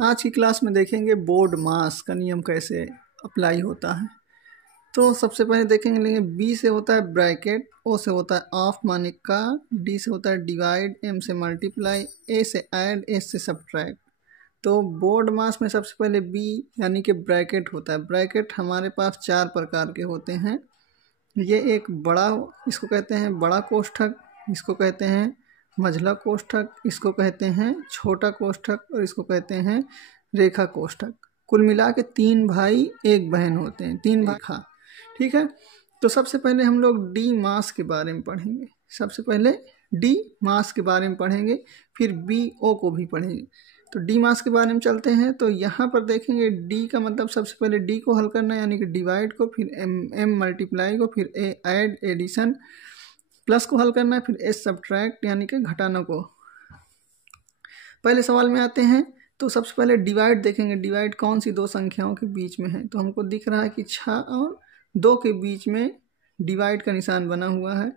आज की क्लास में देखेंगे बोर्ड मास का नियम कैसे अप्लाई होता है। तो सबसे पहले देखेंगे लेंगे बी से होता है ब्रैकेट, ओ से होता है ऑफ माने का, डी से होता है डिवाइड, एम से मल्टीप्लाई, ए से ऐड, एस से सब्ट्रैक्ट। तो बोर्ड मास में सबसे पहले बी यानी कि ब्रैकेट होता है। ब्रैकेट हमारे पास 4 प्रकार के होते हैं। ये एक बड़ा, इसको कहते हैं बड़ा कोष्ठक, इसको कहते हैं मझला कोष्ठक, इसको कहते हैं छोटा कोष्ठक और इसको कहते हैं रेखा कोष्ठक। कुल मिला के 3 भाई 1 बहन होते हैं, 3 भाई खा। ठीक है, तो सबसे पहले हम लोग डी मास के बारे में पढ़ेंगे। सबसे पहले डी मास के बारे में पढ़ेंगे, फिर बी ओ को भी पढ़ेंगे। तो डी मास के बारे में चलते हैं। तो यहाँ पर देखेंगे डी का मतलब सबसे पहले डी को हल करना है यानी कि डिवाइड को, फिर एम मल्टीप्लाई को, फिर ए ऐड एडिशन, प्लस को हल करना है, फिर एस सब्ट्रैक्ट यानी कि घटाना को। पहले सवाल में आते हैं तो सबसे पहले डिवाइड देखेंगे। डिवाइड कौन सी 2 संख्याओं के बीच में है, तो हमको दिख रहा है कि 6 और 2 के बीच में डिवाइड का निशान बना हुआ है।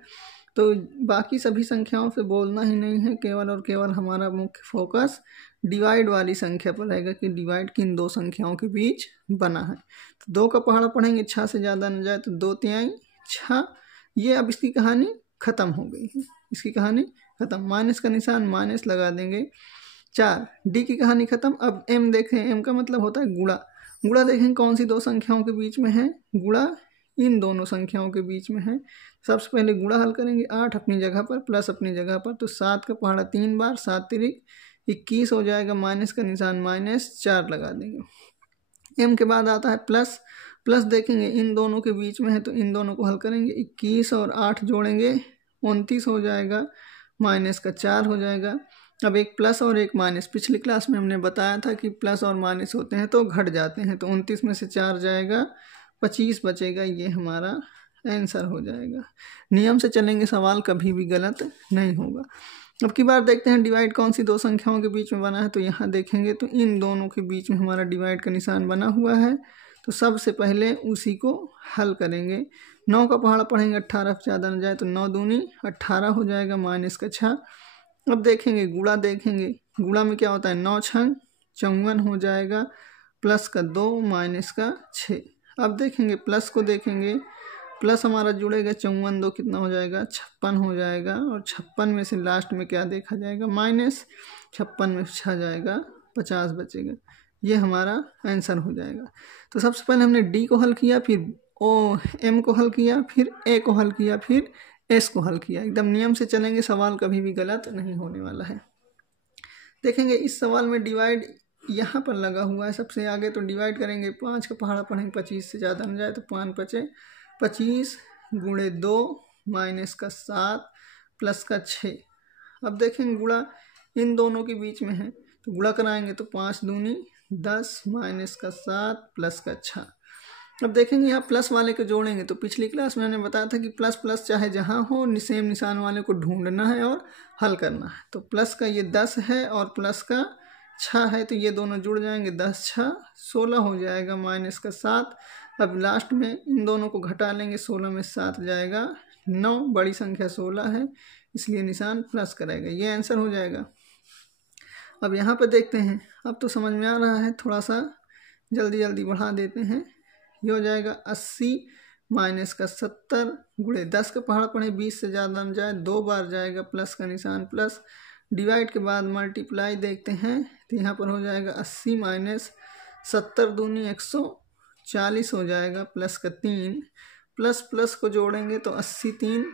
तो बाकी सभी संख्याओं से बोलना ही नहीं है, केवल और केवल हमारा मुख्य फोकस डिवाइड वाली संख्या पर रहेगा कि डिवाइड किन 2 संख्याओं के बीच बना है। तो 2 का पहाड़ा पढ़ेंगे, 6 से ज़्यादा न जाए तो 2 तिहाई 6। ये अब इसकी कहानी ख़त्म हो गई है, इसकी कहानी ख़त्म। माइनस का निशान माइनस लगा देंगे। 4 डी की कहानी ख़त्म। अब एम देखें, एम का मतलब होता है गुणा। गुणा देखें कौन सी 2 संख्याओं के बीच में है, गुणा इन दोनों संख्याओं के बीच में है। सबसे पहले गुणा हल करेंगे, 8 अपनी जगह पर प्लस अपनी जगह पर, तो 7 का पहाड़ा 3 बार, 7 तिरिक 21 हो जाएगा। माइनस का निशान माइनस 4 लगा देंगे। एम के बाद आता है प्लस। प्लस देखेंगे इन दोनों के बीच में है तो इन दोनों को हल करेंगे, 21 और 8 जोड़ेंगे 29 हो जाएगा, माइनस का 4 हो जाएगा। अब एक प्लस और एक माइनस, पिछली क्लास में हमने बताया था कि प्लस और माइनस होते हैं तो घट जाते हैं, तो 29 में से 4 जाएगा, 25 बचेगा। ये हमारा आंसर हो जाएगा। नियम से चलेंगे, सवाल कभी भी गलत नहीं होगा। अब की बार देखते हैं डिवाइड कौन सी 2 संख्याओं के बीच में बना है। तो यहाँ देखेंगे तो इन दोनों के बीच में हमारा डिवाइड का निशान बना हुआ है, तो सबसे पहले उसी को हल करेंगे। 9 का पहाड़ा पढ़ेंगे, 18 से ज़्यादा न जाए तो 9 दूनी 18 हो जाएगा, माइनस का 6। अब देखेंगे गुणा, देखेंगे गुणा में क्या होता है, 9 छंग 54 हो जाएगा, प्लस का 2 माइनस का 6। अब देखेंगे प्लस को, देखेंगे प्लस हमारा जुड़ेगा, 54 2 कितना हो जाएगा, 56 हो जाएगा। और 56 में से लास्ट में क्या देखा जाएगा, माइनस। 56 में 6 जाएगा, 50 बचेगा। ये हमारा आंसर हो जाएगा। तो सबसे पहले हमने डी को हल किया, फिर ओ एम को हल किया, फिर ए को हल किया, फिर एस को हल किया। एकदम नियम से चलेंगे, सवाल कभी भी गलत नहीं होने वाला है। देखेंगे इस सवाल में डिवाइड यहाँ पर लगा हुआ है सबसे आगे, तो डिवाइड करेंगे, 5 का पहाड़ा पढ़ेंगे, 25 से ज़्यादा न जाए तो 5 बचे, 25 गुणे 2 माइनस का 7 प्लस का 6। अब देखेंगे गुणा इन दोनों के बीच में है, तो गुणा कराएंगे तो 5 दूनी 10 माइनस का 7 प्लस का 6। अब देखेंगे यहाँ प्लस वाले को जोड़ेंगे, तो पिछली क्लास में मैंने बताया था कि प्लस प्लस चाहे जहाँ हो, सेम निशान वाले को ढूंढना है और हल करना है। तो प्लस का ये 10 है और प्लस का 6 है, तो ये दोनों जुड़ जाएंगे, 10 6 16 हो जाएगा, माइनस का 7। अब लास्ट में इन दोनों को घटा लेंगे, 16 में 7 जाएगा 9, बड़ी संख्या 16 है इसलिए निशान प्लस करेगा, ये आंसर हो जाएगा। अब यहाँ पर देखते हैं, अब तो समझ में आ रहा है, थोड़ा सा जल्दी जल्दी बढ़ा देते हैं। ये हो जाएगा 80 माइनस का 70 गुणे 10 का पहाड़ा पढ़े, 20 से ज़्यादा न जाए, 2 बार जाएगा, प्लस का निशान प्लस। डिवाइड के बाद मल्टीप्लाई देखते हैं, तो यहाँ पर हो जाएगा 80 माइनस 70 दूनी 140 हो जाएगा, प्लस का 3, प्लस प्लस को जोड़ेंगे तो 80 3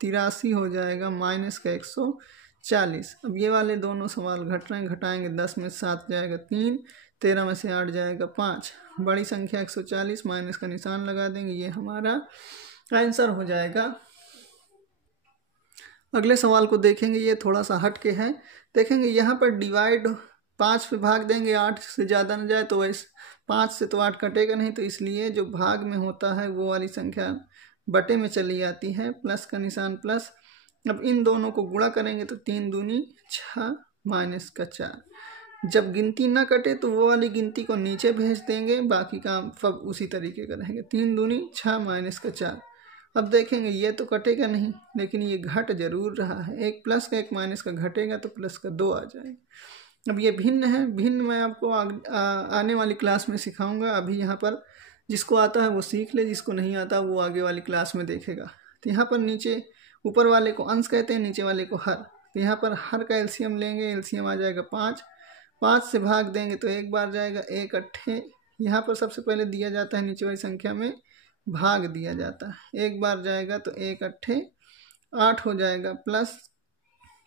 83 हो जाएगा, माइनस का 140। अब ये वाले दोनों सवाल घट रहे हैं, घटाएंगे, 10 में 7 जाएगा 3, 13 में से 8 जाएगा 5, बड़ी संख्या 140, माइनस का निशान लगा देंगे, ये हमारा आंसर हो जाएगा। अगले सवाल को देखेंगे, ये थोड़ा सा हट के है। देखेंगे यहाँ पर डिवाइड 5 पे भाग देंगे, 8 से ज़्यादा न जाए, तो वैसे 5 से तो 8 कटेगा नहीं, तो इसलिए जो भाग में होता है वो वाली संख्या बटे में चली जाती है, प्लस का निशान प्लस। अब इन दोनों को गुणा करेंगे तो 3 दूनी 6 माइनस का 4। जब गिनती ना कटे तो वो वाली गिनती को नीचे भेज देंगे, बाकी काम सब उसी तरीके का रहेंगे। 3 दूनी 6 माइनस का 4। अब देखेंगे ये तो कटेगा नहीं, लेकिन ये घट जरूर रहा है, एक प्लस का एक माइनस का घटेगा तो प्लस का 2 आ जाएगा। अब ये भिन्न है, भिन्न मैं आपको आने वाली क्लास में सिखाऊंगा। अभी यहाँ पर जिसको आता है वो सीख ले, जिसको नहीं आता वो आगे वाली क्लास में देखेगा। तो यहाँ पर नीचे ऊपर वाले को अंश कहते हैं, नीचे वाले को हर। तो यहाँ पर हर का एलसीएम लेंगे, एलसीएम आ जाएगा 5। 5 से भाग देंगे तो एक बार जाएगा, 1 अट्ठे। यहाँ पर सबसे पहले दिया जाता है नीचे वाली संख्या में भाग दिया जाता है, एक बार जाएगा तो 1 अट्ठे 8 हो जाएगा, प्लस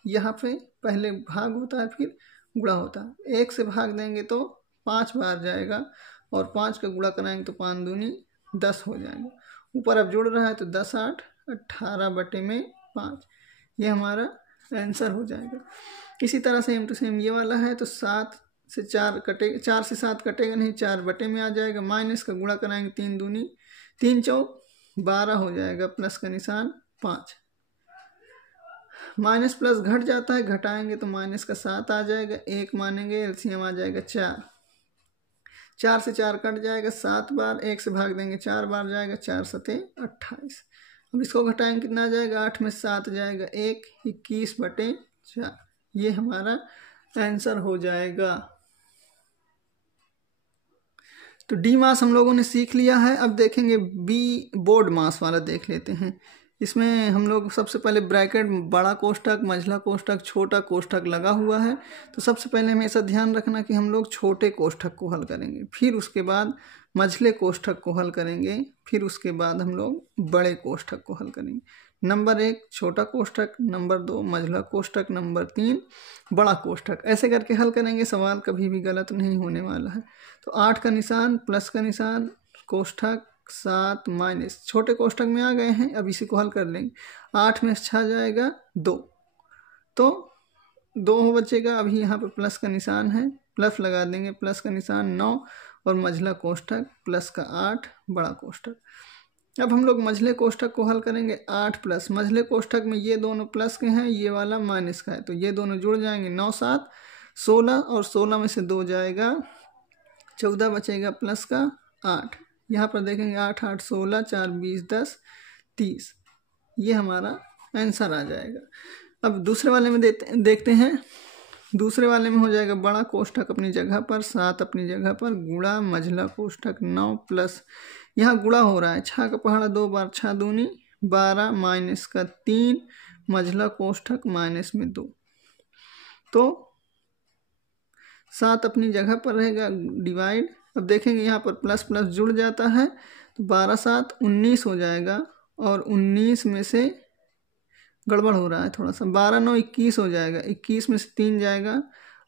यहाँ पे पहले भाग होता है फिर गुणा होता है। 1 से भाग देंगे तो 5 बार जाएगा और 5 का गुणा कराएंगे तो 5 दूनी 10 हो जाएगा। ऊपर अब जुड़ रहा है तो 10 8 18 बटे में 5, ये हमारा आंसर हो जाएगा। इसी तरह से सेम टू सेम ये वाला है तो 7 से 4 कटेगा, 4 से 7 कटेगा नहीं, 4 बटे में आ जाएगा। माइनस का गुणा कराएंगे 3 दूनी 3 चौक 12 हो जाएगा, प्लस का निशान 5। माइनस प्लस घट जाता है, घटाएंगे तो माइनस का 7 आ जाएगा, 1 मानेंगे, एलसीएम आ जाएगा 4। 4 से 4 कट जाएगा 7 बार, 1 से भाग देंगे 4 बार जाएगा, 4 सते 28। अब इसको घटाएंगे कितना आ जाएगा, 8 में 7 जाएगा 1, 21 बटे 4, ये हमारा आंसर हो जाएगा। तो डी मास हम लोगों ने सीख लिया है। अब देखेंगे बी बोर्ड मास वाला देख लेते हैं। इसमें हम लोग सबसे पहले ब्रैकेट, बड़ा कोष्ठक, मझला कोष्ठक, छोटा कोष्ठक लगा हुआ है। तो सबसे पहले हमें ऐसा ध्यान रखना कि हम लोग छोटे कोष्ठक को हल करेंगे, फिर उसके बाद मझले कोष्ठक को हल करेंगे, फिर उसके बाद हम लोग बड़े कोष्ठक को हल करेंगे। नंबर 1 छोटा कोष्ठक, नंबर 2 मझला कोष्ठक, नंबर 3 बड़ा कोष्ठक, ऐसे करके हल करेंगे। सवाल कभी भी गलत नहीं होने वाला है। तो 8 का निशान, प्लस का निशान, कोष्ठक 7 माइनस, छोटे कोष्ठक में आ गए हैं। अब इसी को हल कर लेंगे। 8 में 6 जाएगा 2, तो 2 बचेगा। अभी यहाँ पर प्लस का निशान है, प्लस लगा देंगे, प्लस का निशान 9 और मझला कोष्ठक प्लस का 8 बड़ा कोष्ठक। अब हम लोग मझले कोष्ठक को हल करेंगे। 8 प्लस, मझले कोष्ठक में ये दोनों प्लस के हैं, ये वाला माइनस का है, तो ये दोनों जुड़ जाएंगे। 9 7 16 और 16 में से 2 जाएगा, 14 बचेगा, प्लस का 8। यहाँ पर देखेंगे 8 8 16, 4 20 10 30, ये हमारा आंसर आ जाएगा। अब दूसरे वाले में देखते हैं। दूसरे वाले में हो जाएगा बड़ा कोष्ठक अपनी जगह पर, 7 अपनी जगह पर, गुणा मझला कोष्ठक 9 प्लस, यहाँ गुणा हो रहा है, 6 का पहाड़ा 2 बार, 6 दूनी 12 माइनस का 3, मझला कोष्ठक माइनस में 2, तो 7 अपनी जगह पर रहेगा, डिवाइड। अब देखेंगे यहाँ पर प्लस प्लस जुड़ जाता है, तो 12 7 19 हो जाएगा, और 19 में से गड़बड़ हो रहा है थोड़ा सा, 12 9 21 हो जाएगा, 21 में से 3 जाएगा,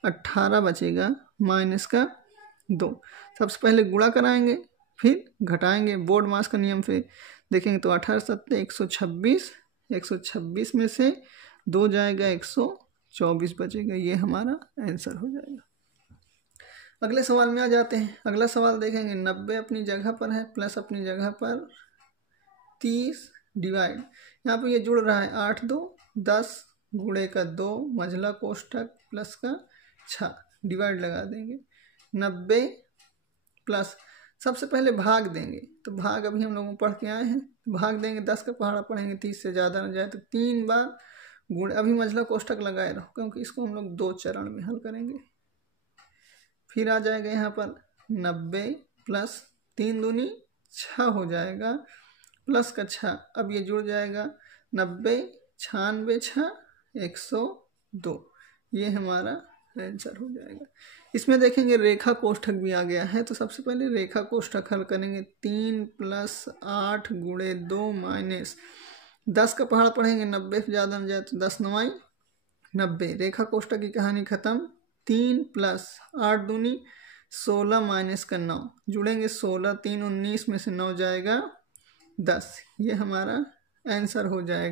18 बचेगा, माइनस का 2। सबसे पहले गुणा कराएंगे फिर घटाएंगे। बोर्ड मास का नियम से देखेंगे तो 18 7 126, 126 में से 2 जाएगा, 124 बचेगा, ये हमारा आंसर हो जाएगा। अगले सवाल में आ जाते हैं। अगला सवाल देखेंगे। 90 अपनी जगह पर है, प्लस अपनी जगह पर 30 डिवाइड, यहाँ पर ये जुड़ रहा है 8 2 10 गुणे का 2 मझला कोष्ठक प्लस का 6, डिवाइड लगा देंगे। 90 प्लस, सबसे पहले भाग देंगे, तो भाग अभी हम लोग पढ़ के आए हैं, भाग देंगे, 10 का पहाड़ा पढ़ेंगे, 30 से ज़्यादा न जाए तो 3 बार गुणे, अभी मझला कोष्ठक लगाए रहो क्योंकि इसको हम लोग 2 चरण में हल करेंगे। फिर आ जाएगा यहाँ पर 90 प्लस 3 दूनी 6 हो जाएगा, प्लस का 6, अब ये जुड़ जाएगा, 90 96 6 102, ये हमारा आंसर हो जाएगा। इसमें देखेंगे रेखा कोष्ठक भी आ गया है, तो सबसे पहले रेखा कोष्ठक हल करेंगे। 3 प्लस 8 गुणे 2 माइनस 10 का पहाड़ा पढ़ेंगे, 90 से ज़्यादा न जाए तो 10 9 90, रेखा कोष्ठक की कहानी खत्म। 3 प्लस 8 दूनी 16 माइनस का 9, जुड़ेंगे 16 3 19 में से 9 जाएगा 10, ये हमारा आंसर हो जाएगा।